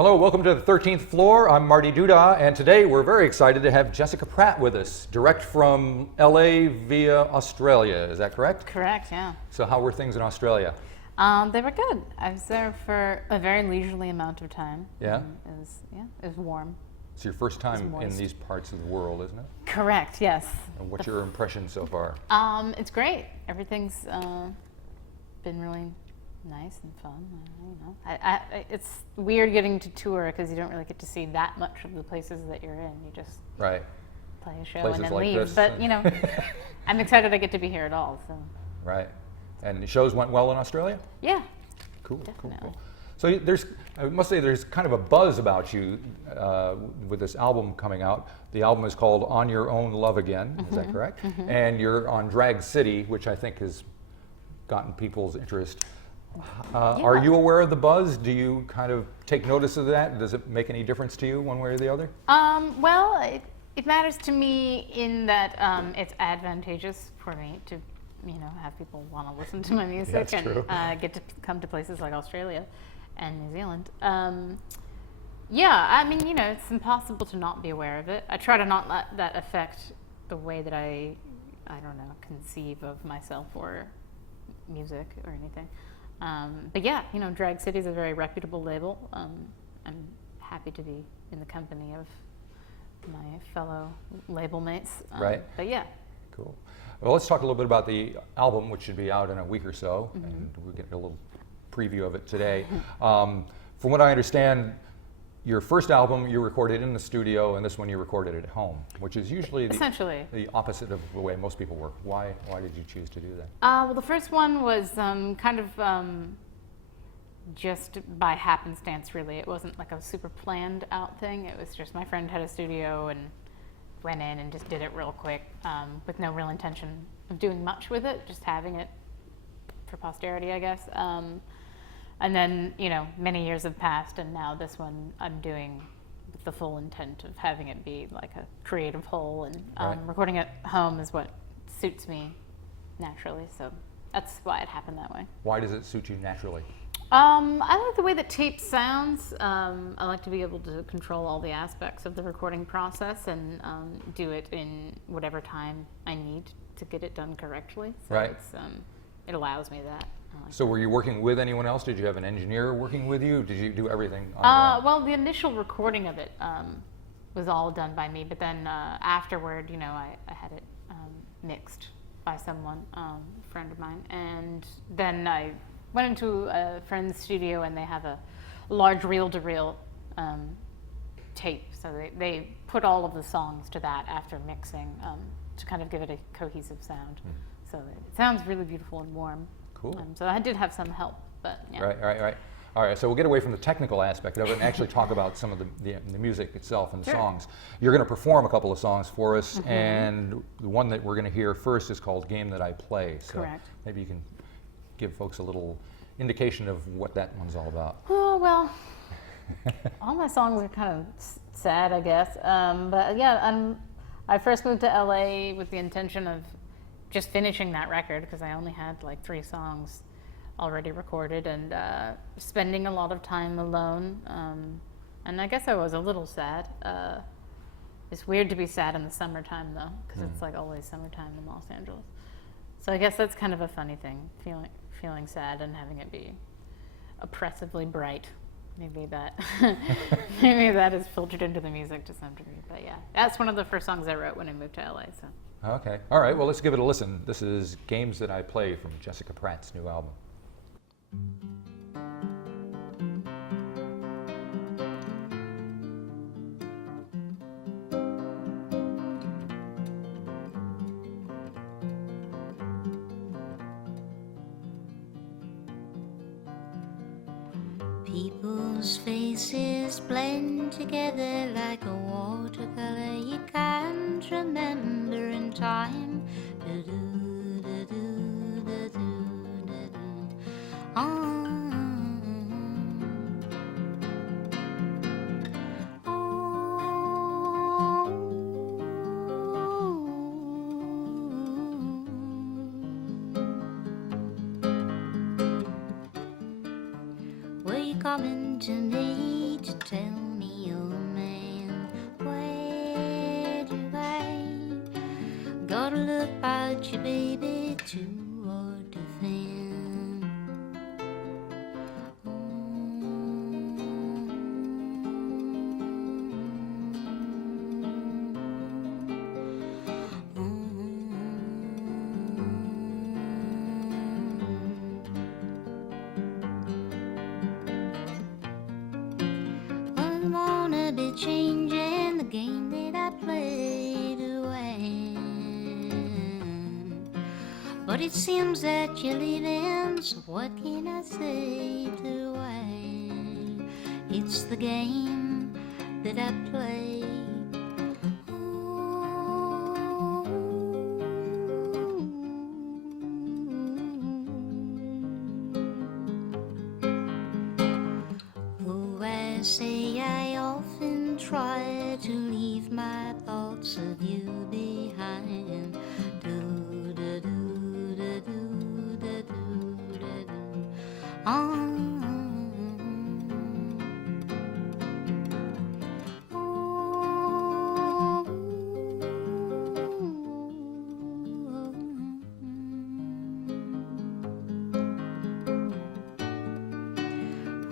Hello, welcome to the 13th floor. I'm Marty Duda, and today we're very excited to have Jessica Pratt with us, direct from LA via Australia. Is that correct? Correct, yeah. So how were things in Australia? They were good. I was there for a very leisurely amount of time. Yeah? It was warm. It's your first time in moist. these parts of the world, isn't it? Correct, yes. And what's your impression so far? It's great. Everything's been really nice and fun. It's weird getting to tour because you don't really get to see that much of the places that you're in. You just Right. play a show Places and then like leave. this. But I'm excited I get to be here at all. So Right. And the shows went well in Australia? yeah. Cool, Definitely. cool. So I must say there's kind of a buzz about you with this album coming out. The album is called On Your Own Love Again, is that correct? And you're on Drag City, which I think has gotten people's interest. Are you aware of the buzz? Do you kind of take notice of that? Does it make any difference to you one way or the other? Well, it matters to me in that it's advantageous for me to have people want to listen to my music That's and true. Get to come to places like Australia and New Zealand. Yeah, I mean, it's impossible to not be aware of it. I try to not let that affect the way that I don't know, conceive of myself or music or anything. But yeah, Drag City is a very reputable label. I'm happy to be in the company of my fellow label mates. Right. But yeah. Cool. Well, let's talk a little bit about the album, which should be out in a week or so, and we'll get a little preview of it today. From what I understand, your first album you recorded in the studio, and this one you recorded at home, which is usually Essentially. the opposite of the way most people work. Why did you choose to do that? Well, the first one was kind of just by happenstance, really. It wasn't like a super planned out thing. It was just my friend had a studio and went in and just did it real quick with no real intention of doing much with it, just having it for posterity, I guess. And then, many years have passed, and now this one I'm doing with the full intent of having it be like a creative whole, and Right. recording at home is what suits me naturally, so that's why it happened that way. Why does it suit you naturally? I like the way that tape sounds. I like to be able to control all the aspects of the recording process and do it in whatever time I need to get it done correctly. So Right. it allows me that. So were you working with anyone else? Did you have an engineer working with you? Did you do everything on your own? Well, the initial recording of it was all done by me, but then afterward, I had it mixed by someone, a friend of mine, and then I went into a friend's studio and they have a large reel-to-reel tape, so they put all of the songs to that after mixing to kind of give it a cohesive sound. So it sounds really beautiful and warm. Cool. So I did have some help, but yeah. Right. All right, so we'll get away from the technical aspect of it and actually talk about some of the music itself and the Sure. songs. You're going to perform a couple of songs for us, and the one that we're going to hear first is called Game That I Play. So Correct. maybe you can give folks a little indication of what that one's all about. Oh, well, all my songs are kind of sad, I guess. But yeah, I first moved to LA with the intention of just finishing that record because I only had like 3 songs already recorded and spending a lot of time alone. And I guess I was a little sad. It's weird to be sad in the summertime though, because it's like always summertime in Los Angeles. So I guess that's kind of a funny thing, feeling sad and having it be oppressively bright. Maybe that is filtered into the music to some degree. But yeah, that's one of the first songs I wrote when I moved to LA. So. Okay. All right, well, let's give it a listen. This is Games That I Play from Jessica Pratt's new album. People's faces blend together like a watercolor you can't remember in time. Were you coming to me to tell got you, baby, to or defend. I wanna be changing the game that I played away, but it seems that you're leaving, so what can I say to wait? It's the game that I play. Oh, I say I often try to leave my thoughts of you behind. Do da do da do da do da do.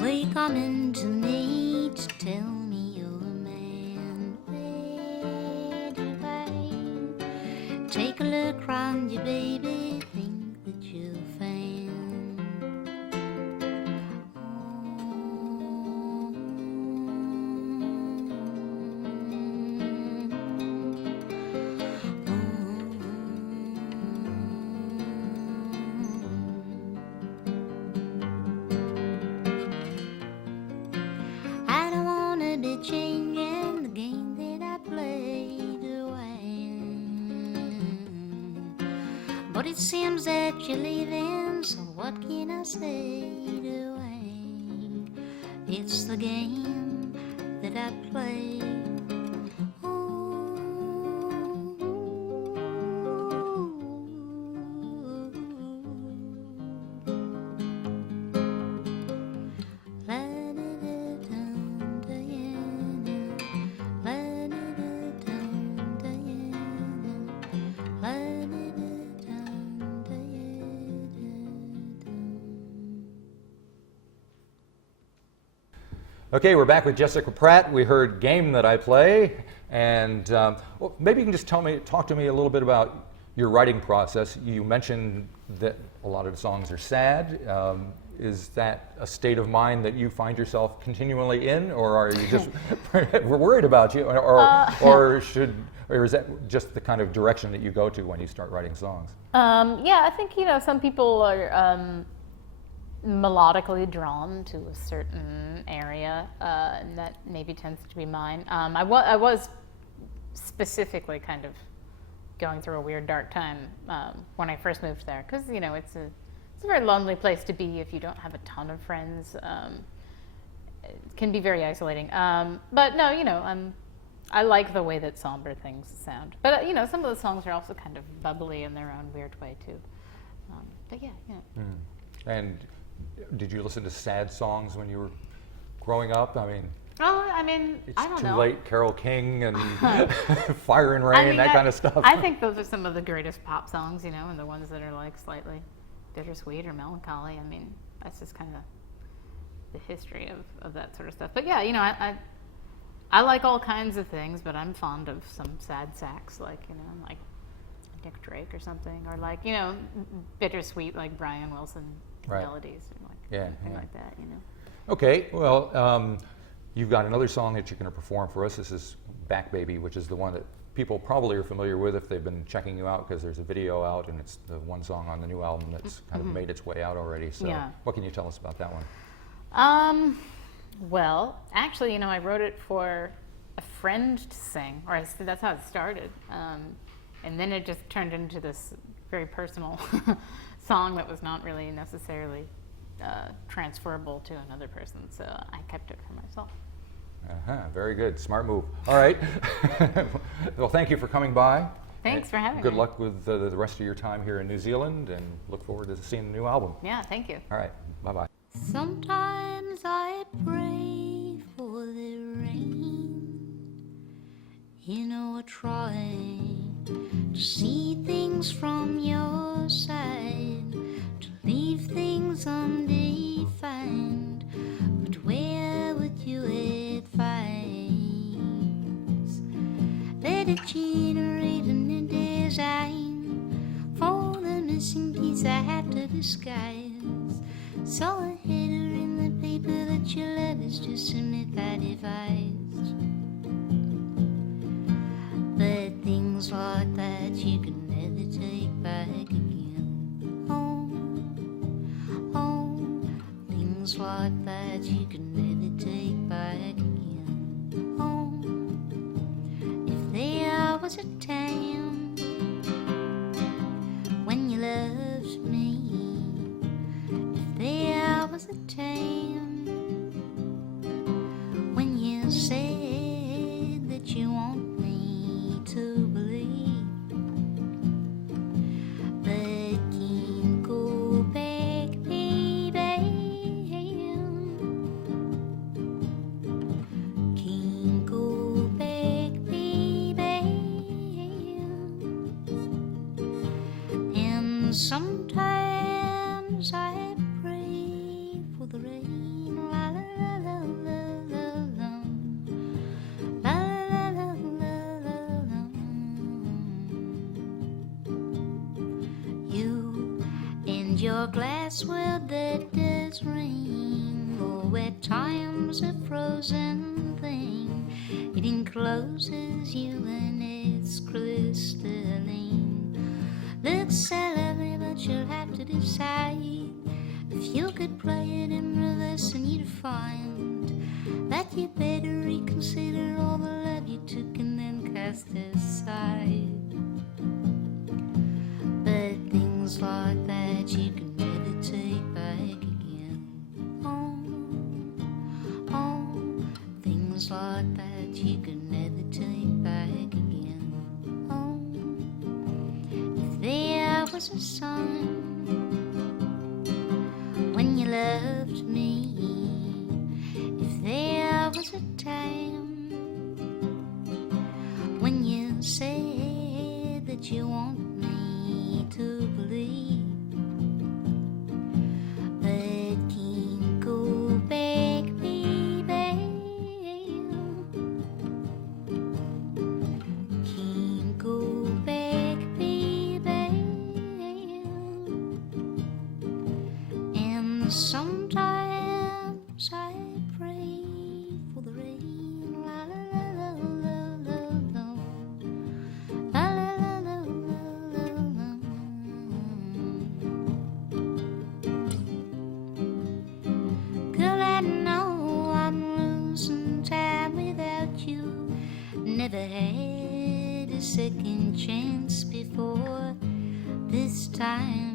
Were you coming to me to tell me you're a man ready to take a look round you, baby, think that you're a fan. I don't wanna be changing the game that I played away, but it seems that you're leaving, so what can I say to wait? It's the game that I play. Okay, we're back with Jessica Pratt. We heard "Game That I Play," and well, maybe you can just talk to me a little bit about your writing process. You mentioned that a lot of the songs are sad. Is that a state of mind that you find yourself continually in, or are you just we're worried about you, or is that just the kind of direction that you go to when you start writing songs? Yeah, I think some people are melodically drawn to a certain area, and that maybe tends to be mine. I was specifically kind of going through a weird dark time when I first moved there, because it's a very lonely place to be if you don't have a ton of friends. It can be very isolating. But no, I like the way that somber things sound. But some of the songs are also kind of bubbly in their own weird way too. But yeah. And did you listen to sad songs when you were growing up? I mean, it's I don't Too know. Late, Carole King, and Fire and Rain, that kind of stuff. I think those are some of the greatest pop songs, and the ones that are like slightly bittersweet or melancholy. I mean, that's just kind of the history of that sort of stuff. But yeah, I like all kinds of things, but I'm fond of some sad sax, like Nick Drake or something, or like bittersweet like Brian Wilson melodies, or anything like that. Okay, well, you've got another song that you're going to perform for us. This is "Back Baby," which is the one that people probably are familiar with if they've been checking you out, because there's a video out, and it's the one song on the new album that's kind of made its way out already. So what can you tell us about that one? Well, actually, I wrote it for a friend to sing, or that's how it started. And then it just turned into this very personal song that was not really necessarily transferable to another person, so I kept it for myself. Very good. Smart move. All right. Well, thank you for coming by. Thanks for having me. Good luck with the rest of your time here in New Zealand, and look forward to seeing the new album. Yeah, thank you. All right. Bye-bye. Sometimes I pray for the rain, I try to see things things from your side, to leave things undefined. But where would you advise? Let it generate a new design for the missing piece I have to disguise. So a header in the paper that you love is just a myth I devised. But things like that you can never take back again. Oh, oh, things like that you can never take back again. Oh, if there was a time when you loved me, if there was a time when you said that you want me to believe, but can't go back, baby, can't go back, baby. And sometimes I pray for the rain, la la la la la la la, la la la la la. You and your glass world that does rain, or where time's a frozen thing, it encloses you and it's crystalline. Looks so lovely, but you'll have to decide if you could play it in reverse, and you'd find that you better reconsider all the love you took and then cast aside. But things like that you can never take back again. Oh, oh, things like that you can never take back again. Oh, if there was a sun when you loved me, if there was a time when you said that you want me to believe, but can't go back, baby, can't go back, baby. And sometimes I pray for the rain, la la la la la la la, la la la la la la. Girl, I know I'm losing time without you. Never had a second chance before. This time